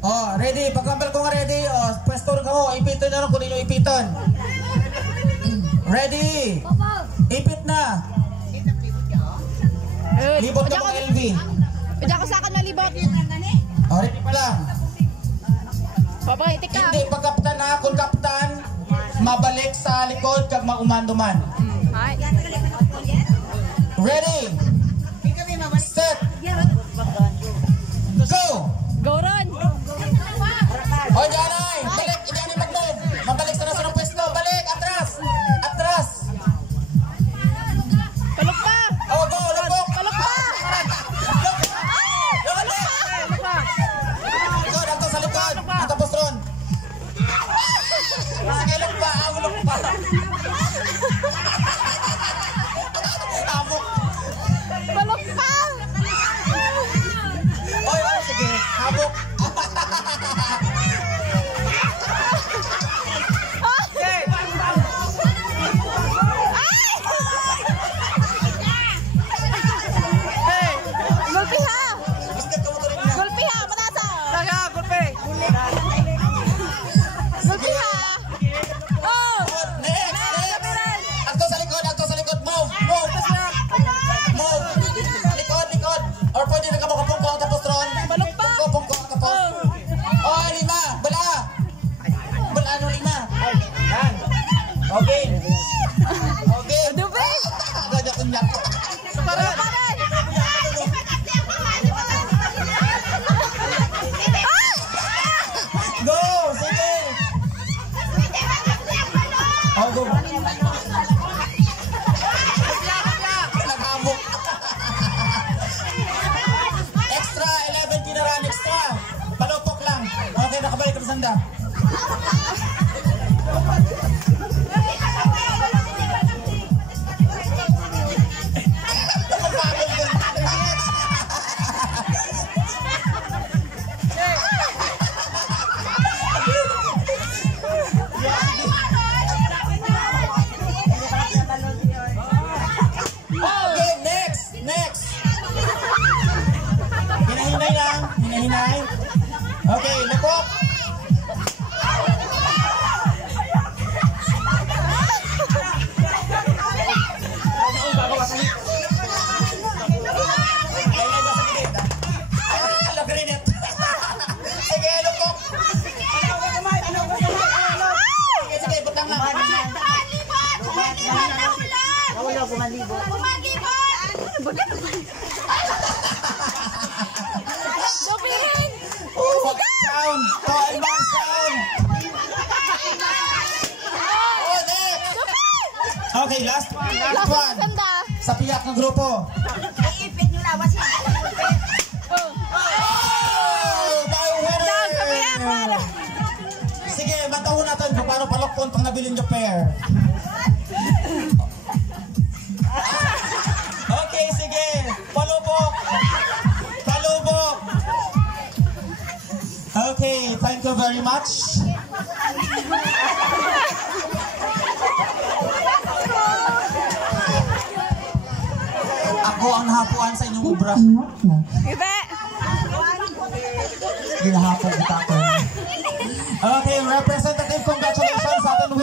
Oh, ready. Pagkambal ko nga ready. Oh, pwesto rin ako. Ipiton na lang kung nino ipiton. Ready. Ipit na. Libot ka mga LV. Pwede ako sa akin malibot. Oh, ready pa lang. Papakitik ka. Hindi pa kaptan ha. Kung kaptan, mabalik sa likod kag maumanduman. Ready. Set. Go. Go Ron. O, Janay. Balik. Janay mag-move. Mabalik sa nasa ng pwesto. Balik. Atras. Atras. Palok pa. Oh, go. Lupok. Palok pa. Likod. Ato sa likod. Ato po Ron. Sige, luk pa. Luk pa. Habok. Palok pa. Oy, sige. Habok. Okay. Okay. Aduh, Be. Agak kenyang. Parah. Go, sige. Oh, go. Naghamok. Extra 11 tinaran extra. Palupok lang. Okay, nakabalik ka sa sanda. Hinahinay. Okay, lupok. Sige, lupok. Sige, butang na. Sound! Advance sound! Oh, next! Okay, last one. Last one. Sa piyak ng grupo. Iipit nyo na. Wasi. Oh! Tayo winner! Sige, matawin natin kung paano palokpon pang nabilin yung pair. Okay, sige. Palubok! Palubok! Okay, thank you very much. Ako ang nahapuan sa inyong ubra. Ibe. Ginahapon kita ko. Okay, representative, congratulations sa atin.